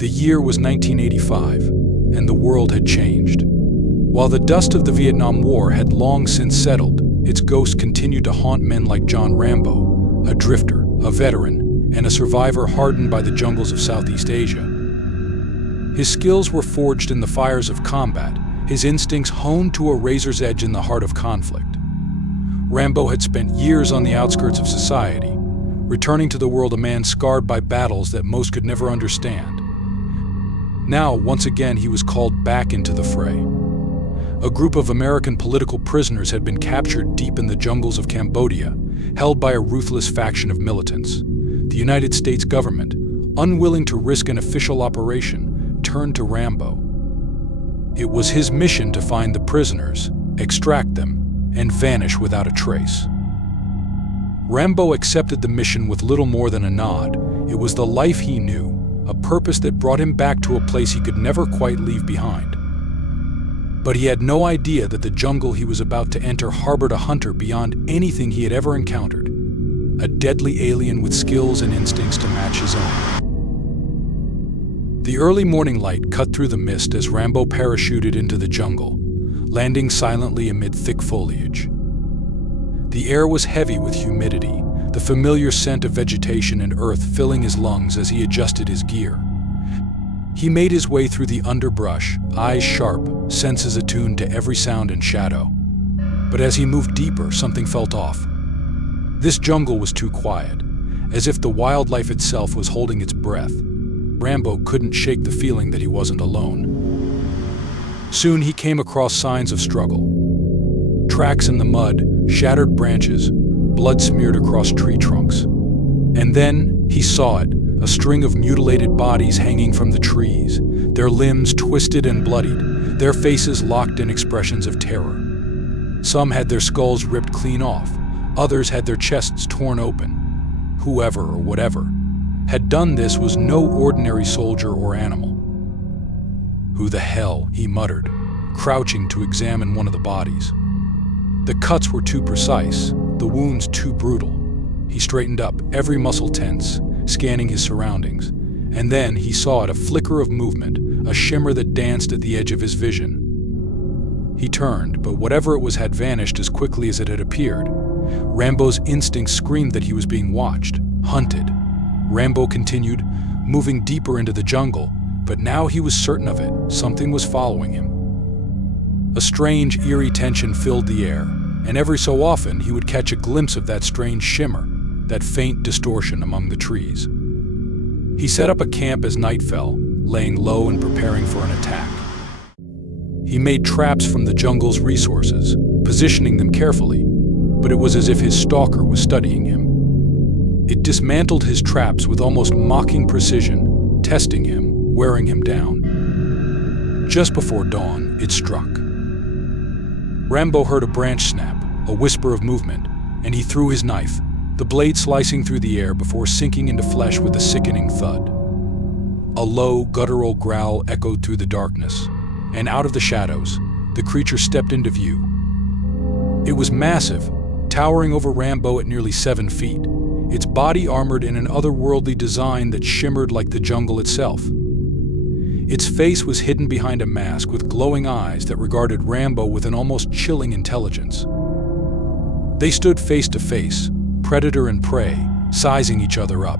The year was 1985, and the world had changed. While the dust of the Vietnam War had long since settled, its ghost continued to haunt men like John Rambo, a drifter, a veteran, and a survivor hardened by the jungles of Southeast Asia. His skills were forged in the fires of combat, his instincts honed to a razor's edge in the heart of conflict. Rambo had spent years on the outskirts of society, returning to the world a man scarred by battles that most could never understand. Now, once again, he was called back into the fray. A group of American political prisoners had been captured deep in the jungles of Cambodia, held by a ruthless faction of militants. The United States government, unwilling to risk an official operation, turned to Rambo. It was his mission to find the prisoners, extract them, and vanish without a trace. Rambo accepted the mission with little more than a nod. It was the life he knew, a purpose that brought him back to a place he could never quite leave behind. But he had no idea that the jungle he was about to enter harbored a hunter beyond anything he had ever encountered, a deadly alien with skills and instincts to match his own. The early morning light cut through the mist as Rambo parachuted into the jungle, landing silently amid thick foliage. The air was heavy with humidity, the familiar scent of vegetation and earth filling his lungs as he adjusted his gear. He made his way through the underbrush, eyes sharp, senses attuned to every sound and shadow. But as he moved deeper, something felt off. This jungle was too quiet, as if the wildlife itself was holding its breath. Rambo couldn't shake the feeling that he wasn't alone. Soon he came across signs of struggle. Tracks in the mud, shattered branches, blood smeared across tree trunks. And then he saw it, a string of mutilated bodies hanging from the trees, their limbs twisted and bloodied, their faces locked in expressions of terror. Some had their skulls ripped clean off, others had their chests torn open. Whoever or whatever had done this was no ordinary soldier or animal. "Who the hell?" he muttered, crouching to examine one of the bodies. The cuts were too precise, the wounds too brutal. He straightened up, every muscle tense, scanning his surroundings. And then he saw it, a flicker of movement, a shimmer that danced at the edge of his vision. He turned, but whatever it was had vanished as quickly as it had appeared. Rambo's instincts screamed that he was being watched, hunted. Rambo continued, moving deeper into the jungle, but now he was certain of it. Something was following him. A strange, eerie tension filled the air, and every so often he would catch a glimpse of that strange shimmer, that faint distortion among the trees. He set up a camp as night fell, laying low and preparing for an attack. He made traps from the jungle's resources, positioning them carefully, but it was as if his stalker was studying him. It dismantled his traps with almost mocking precision, testing him, wearing him down. Just before dawn, it struck. Rambo heard a branch snap, a whisper of movement, and he threw his knife, the blade slicing through the air before sinking into flesh with a sickening thud. A low, guttural growl echoed through the darkness, and out of the shadows, the creature stepped into view. It was massive, towering over Rambo at nearly 7 feet, its body armored in an otherworldly design that shimmered like the jungle itself. Its face was hidden behind a mask with glowing eyes that regarded Rambo with an almost chilling intelligence. They stood face to face, predator and prey, sizing each other up.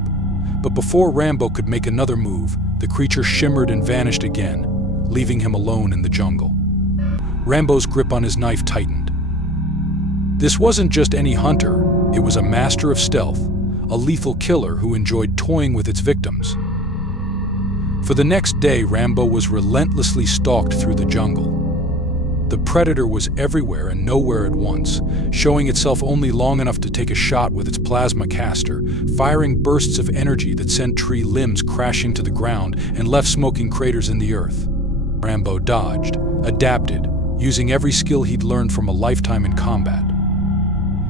But before Rambo could make another move, the creature shimmered and vanished again, leaving him alone in the jungle. Rambo's grip on his knife tightened. This wasn't just any hunter, it was a master of stealth, a lethal killer who enjoyed toying with its victims. For the next day, Rambo was relentlessly stalked through the jungle. The predator was everywhere and nowhere at once, showing itself only long enough to take a shot with its plasma caster, firing bursts of energy that sent tree limbs crashing to the ground and left smoking craters in the earth. Rambo dodged, adapted, using every skill he'd learned from a lifetime in combat.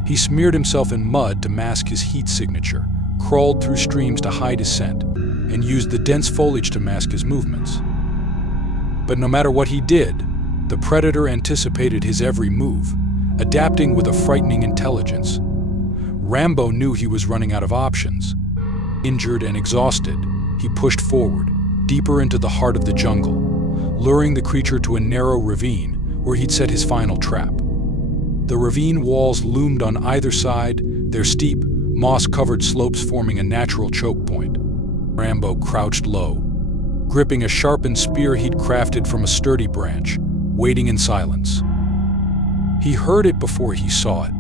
He smeared himself in mud to mask his heat signature, crawled through streams to hide his scent, and used the dense foliage to mask his movements. But no matter what he did, the predator anticipated his every move, adapting with a frightening intelligence. Rambo knew he was running out of options. Injured and exhausted, he pushed forward, deeper into the heart of the jungle, luring the creature to a narrow ravine where he'd set his final trap. The ravine walls loomed on either side, their steep, moss-covered slopes forming a natural choke point. Rambo crouched low, gripping a sharpened spear he'd crafted from a sturdy branch, waiting in silence. He heard it before he saw it,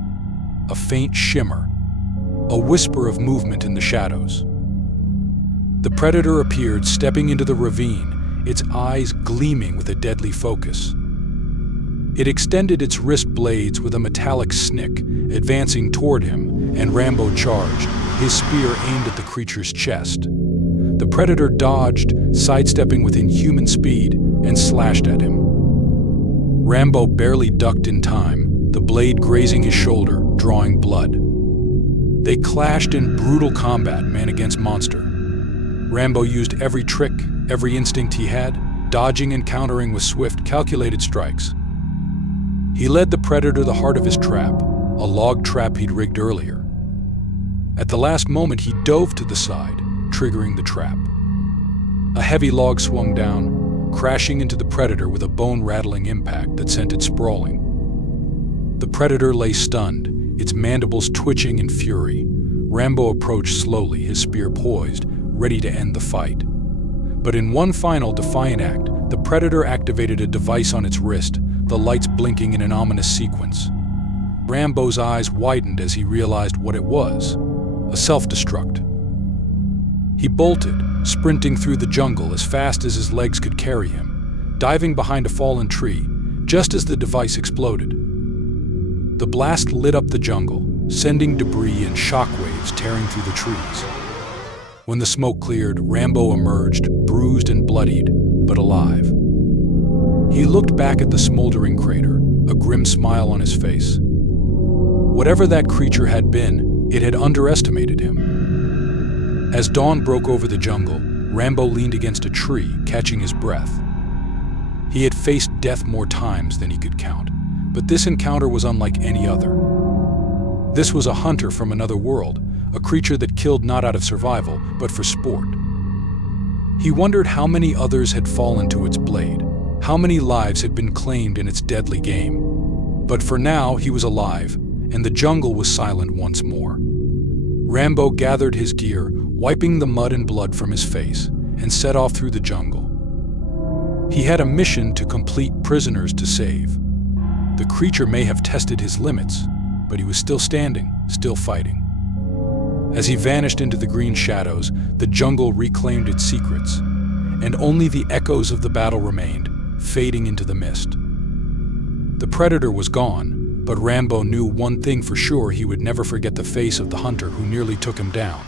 a faint shimmer, a whisper of movement in the shadows. The predator appeared, stepping into the ravine, its eyes gleaming with a deadly focus. It extended its wrist blades with a metallic snick, advancing toward him, and Rambo charged, his spear aimed at the creature's chest. The predator dodged, sidestepping with inhuman speed, and slashed at him. Rambo barely ducked in time, the blade grazing his shoulder, drawing blood. They clashed in brutal combat, man against monster. Rambo used every trick, every instinct he had, dodging and countering with swift, calculated strikes. He led the predator to the heart of his trap, a log trap he'd rigged earlier. At the last moment, he dove to the side, triggering the trap. A heavy log swung down, crashing into the predator with a bone-rattling impact that sent it sprawling. The predator lay stunned, its mandibles twitching in fury. Rambo approached slowly, his spear poised, ready to end the fight. But in one final defiant act, the predator activated a device on its wrist, the lights blinking in an ominous sequence. Rambo's eyes widened as he realized what it was, a self-destruct. He bolted, sprinting through the jungle as fast as his legs could carry him, diving behind a fallen tree, just as the device exploded. The blast lit up the jungle, sending debris and shockwaves tearing through the trees. When the smoke cleared, Rambo emerged, bruised and bloodied, but alive. He looked back at the smoldering crater, a grim smile on his face. Whatever that creature had been, it had underestimated him. As dawn broke over the jungle, Rambo leaned against a tree, catching his breath. He had faced death more times than he could count, but this encounter was unlike any other. This was a hunter from another world, a creature that killed not out of survival, but for sport. He wondered how many others had fallen to its blade, how many lives had been claimed in its deadly game. But for now, he was alive, and the jungle was silent once more. Rambo gathered his gear, wiping the mud and blood from his face, and set off through the jungle. He had a mission to complete, prisoners to save. The creature may have tested his limits, but he was still standing, still fighting. As he vanished into the green shadows, the jungle reclaimed its secrets, and only the echoes of the battle remained, fading into the mist. The predator was gone, but Rambo knew one thing for sure: he would never forget the face of the hunter who nearly took him down.